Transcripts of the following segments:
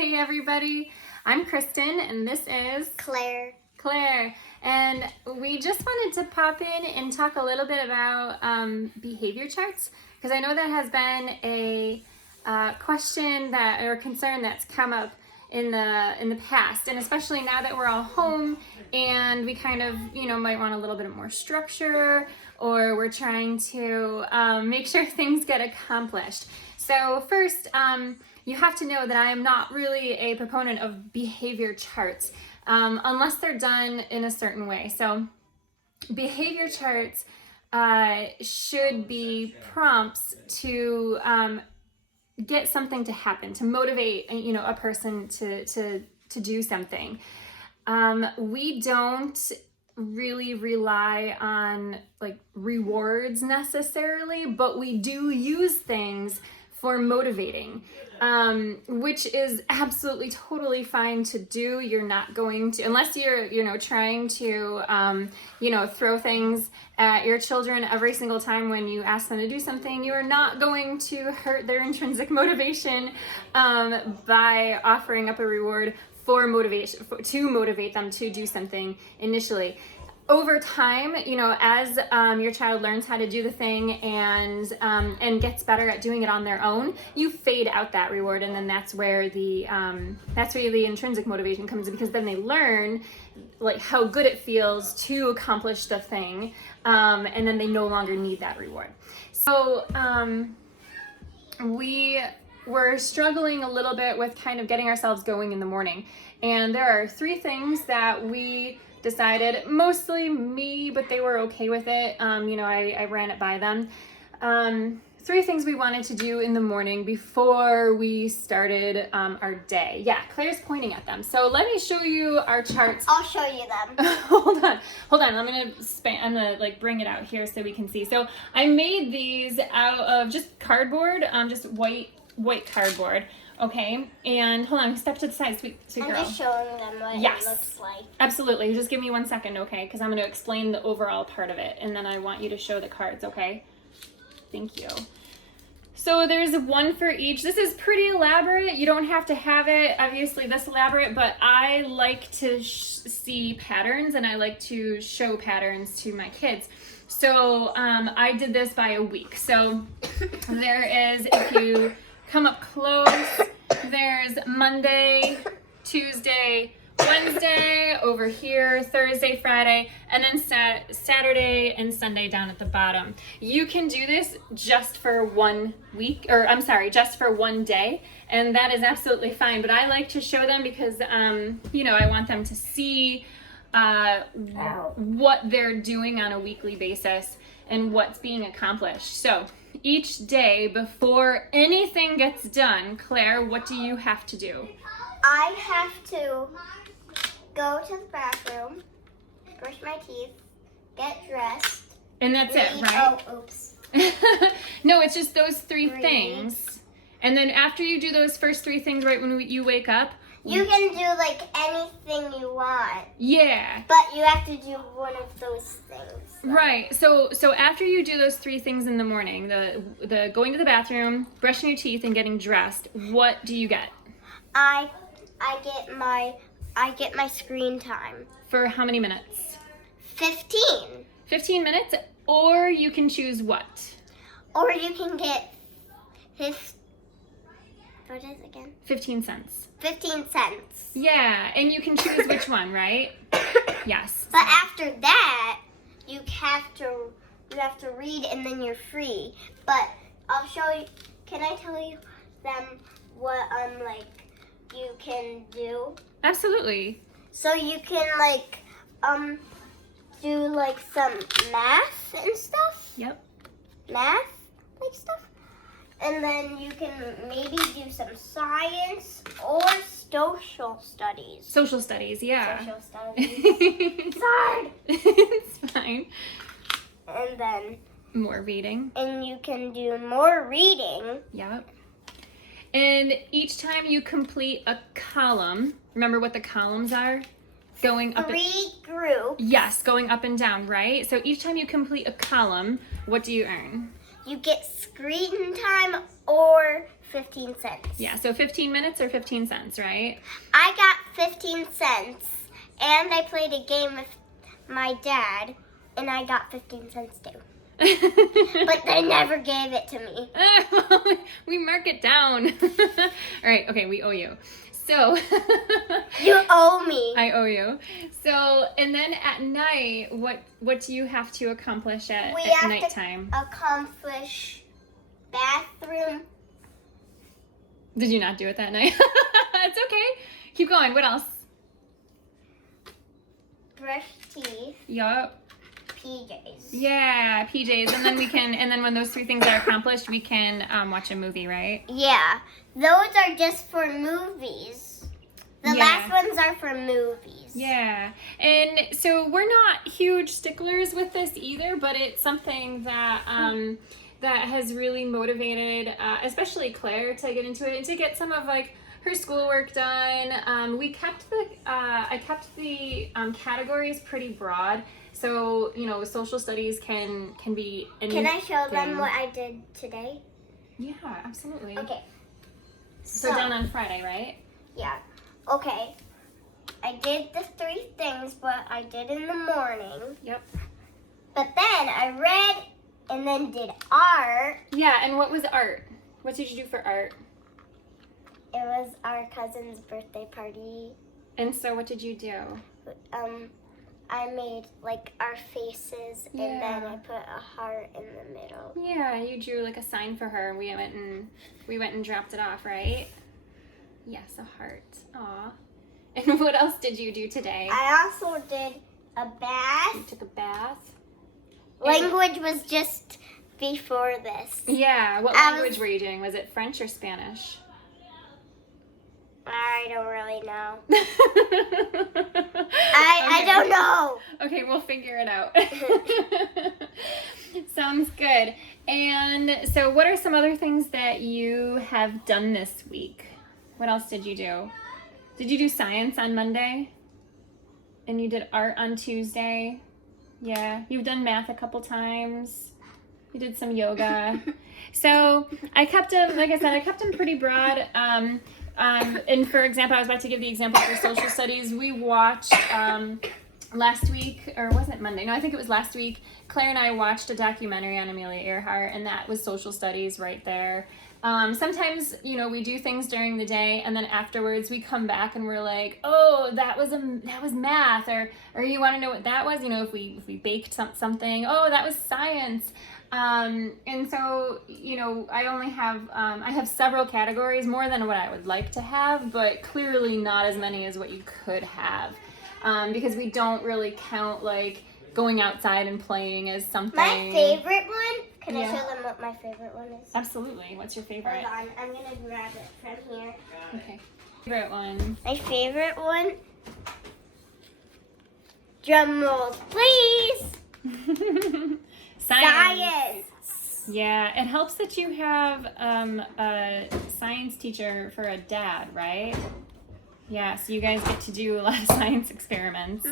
Hey everybody, I'm Kristen and this is Claire. And we just wanted to pop in and talk a little bit about behavior charts, because I know that has been a question or concern that's come up in the past, and especially now that we're all home and we kind of might want a little bit more structure, or we're trying to make sure things get accomplished. So first, you have to know that I am not really a proponent of behavior charts unless they're done in a certain way. So behavior charts should be prompts to get something to happen, to motivate a person to do something. We don't really rely on like rewards necessarily, but we do use things for motivating, which is absolutely totally fine to do. You're not going to, unless you're trying to throw things at your children every single time when you ask them to do something, you are not going to hurt their intrinsic motivation by offering up a reward for motivation, to motivate them to do something initially. Over time, as your child learns how to do the thing and gets better at doing it on their own, you fade out that reward, and then that's where the intrinsic motivation comes in, because then they learn like how good it feels to accomplish the thing, and then they no longer need that reward. So we were struggling a little bit with kind of getting ourselves going in the morning, and there are 3 things that we decided, mostly me, but they were okay with it. I ran it by them. 3 things we wanted to do in the morning before we started our day. Yeah, Claire's pointing at them. So let me show you our charts. I'll show you them. Hold on. I'm gonna bring it out here so we can see. So I made these out of just cardboard, just white cardboard. Okay, and hold on, step to the side, sweet girl. I'm just showing them what Yes. it looks like. Absolutely, just give me 1 second, okay? Because I'm going to explain the overall part of it, and then I want you to show the cards, okay? Thank you. So there's 1 for each. This is pretty elaborate. You don't have to have it, obviously, this elaborate, but I like to see patterns, and I like to show patterns to my kids. So I did this by a week. So there is, if you come up close, there's Monday, Tuesday, Wednesday over here, Thursday, Friday, and then Saturday and Sunday down at the bottom. You can do this just for 1 week, just for 1 day, and that is absolutely fine. But I like to show them because, I want them to see what they're doing on a weekly basis and what's being accomplished. So each day before anything gets done, Claire, what do you have to do? I have to go to the bathroom, brush my teeth, get dressed. And that's it, right? Oh, oops. No, it's just those 3 things. And then after you do those first 3 things, right when you wake up, you can do like anything you want. Yeah. But you have to do one of those things. Right. So after you do those 3 things in the morning, the going to the bathroom, brushing your teeth, and getting dressed, what do you get? I get my screen time. For how many minutes? 15. 15 minutes, or you can choose what? Or you can get what is it again? 15 cents. 15 cents. Yeah, and you can choose which one, right? Yes. But after that, you have to read, and then you're free. But I'll show you. Can I tell you them what you can do? Absolutely. So you can do some math and stuff. Yep. Math stuff. And then you can maybe do some science or social studies. Social studies, yeah. Social studies. It's hard. It's fine. And then more reading. And you can do more reading. Yep. And each time you complete a column, remember what the columns are? Going up. 3 groups. Yes, going up and down, right? So each time you complete a column, what do you earn? You get screen time or 15 cents. Yeah, so 15 minutes or 15 cents, right? I got 15 cents, and I played a game with my dad, and I got 15 cents too. But they never gave it to me. We mark it down. All right, okay, we owe you. So You owe me. I owe you. So, and then at night, what do you have to accomplish at nighttime? Accomplish bathroom. Did you not do it that night? It's okay. Keep going. What else? Brush teeth. Yup. PJs. Yeah, PJs, and then when those three things are accomplished, we can watch a movie, right? Yeah, those are just for movies. The last ones are for movies. Yeah, and so we're not huge sticklers with this either, but it's something that that has really motivated, especially Claire, to get into it and to get some of like her schoolwork done. We kept I kept the categories pretty broad. So, you know, social studies can be anything. Can I show them what I did today? Yeah, absolutely. Okay. So down on Friday, right? Yeah. Okay. I did the 3 things, but I did in the morning. Yep. But then I read and then did art. Yeah, and what was art? What did you do for art? It was our cousin's birthday party. And so what did you do? I made like our faces and then I put a heart in the middle. Yeah, you drew like a sign for her. We went and dropped it off, right? Yes, a heart. Aw. And what else did you do today? I also did a bath. You took a bath. Language was just before this. Yeah, what language were you doing? Was it French or Spanish? I don't really know. I don't know. Okay, we'll figure it out. Sounds good. And so what are some other things that you have done this week? What else did you do? Did you do science on Monday? And you did art on Tuesday? Yeah. You've done math a couple times. You did some yoga. So I kept them, like I said, I kept them pretty broad. And for example, I was about to give the example for social studies. We watched last week, or wasn't it Monday? No, I think it was last week. Claire and I watched a documentary on Amelia Earhart, and that was social studies right there. Sometimes, you know, we do things during the day, and then afterwards we come back and we're like, oh, that was math, or you want to know what that was? You know, if we baked something, oh, that was science. And so, you know, I only have, I have several categories, more than what I would like to have, but clearly not as many as what you could have, because we don't really count, like, going outside and playing as something. My favorite one, can I show them what my favorite one is? Absolutely. What's your favorite? Hold on, I'm going to grab it from here. Okay. Favorite one. My favorite one, drum rolls, please. Science. Yeah, it helps that you have a science teacher for a dad, right? Yeah, so you guys get to do a lot of science experiments.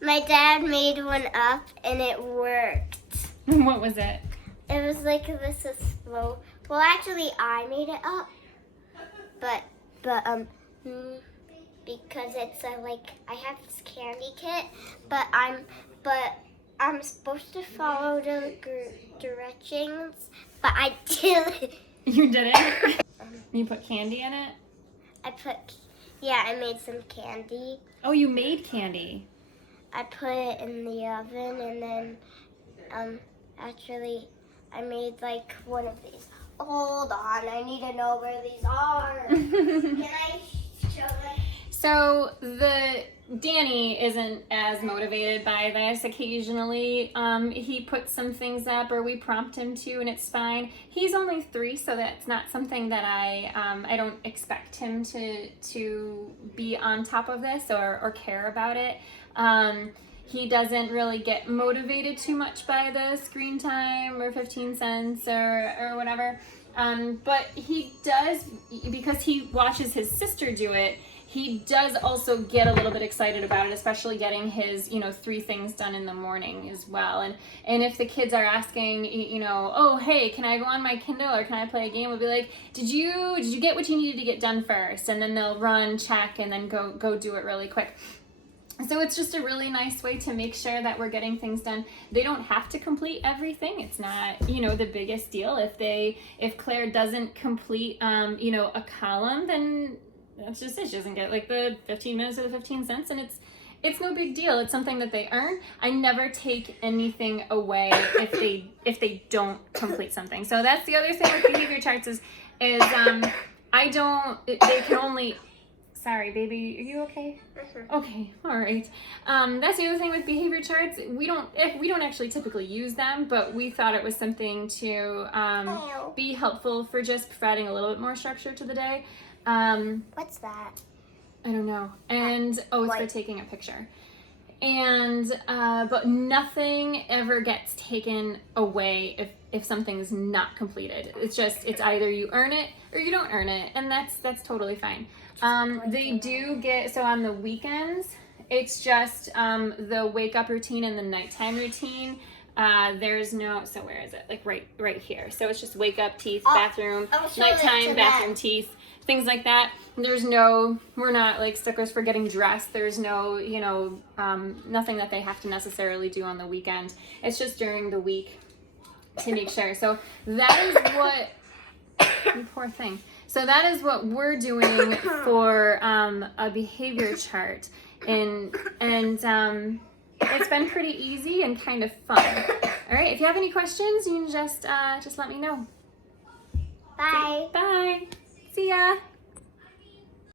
My dad made one up and it worked. What was it? It was like this is slow. Well, actually, I made it up, but because it's like I have this candy kit, but I'm supposed to follow the directions, but I didn't. You didn't? You put candy in it? I made some candy. Oh, you made candy. I put it in the oven, and then actually I made like one of these. Hold on, I need to know where these are. Can I show them? So Danny isn't as motivated by this. Occasionally, he puts some things up, or we prompt him to, and it's fine. He's only 3, so that's not something that I don't expect him to be on top of this or care about it. He doesn't really get motivated too much by the screen time or 15 cents or whatever. But he does, because he watches his sister do it. he does also get a little bit excited about it, especially getting his, 3 things done in the morning as well. And if the kids are asking, oh, hey, can I go on my Kindle or can I play a game? We'll be like, did you get what you needed to get done first? And then they'll run, check, and then go do it really quick. So it's just a really nice way to make sure that we're getting things done. They don't have to complete everything. It's not, the biggest deal. If Claire doesn't complete, a column, then that's just it. She doesn't get like the 15 minutes or the 15 cents, and it's no big deal. It's something that they earn. I never take anything away if they don't complete something. So that's the other thing with behavior charts is they can only. Sorry, baby, are you okay? Okay, all right. That's the other thing with behavior charts. We don't actually typically use them, but we thought it was something to be helpful for just providing a little bit more structure to the day. What's that? I don't know. And it's for taking a picture. And but nothing ever gets taken away if something's not completed. It's either you earn it or you don't earn it, and that's totally fine. They do get, so on the weekends, it's just the wake up routine and the nighttime routine. There's no, so where is it? Like right here. So it's just wake up, teeth, bathroom, nighttime, bathroom, teeth, things like that. We're not like stickers for getting dressed. There's no, nothing that they have to necessarily do on the weekend. It's just during the week to make sure. So that is what, you poor thing. So that is what we're doing for a behavior chart, and it's been pretty easy and kind of fun. All right, if you have any questions, you can just let me know. Bye. Bye. See ya.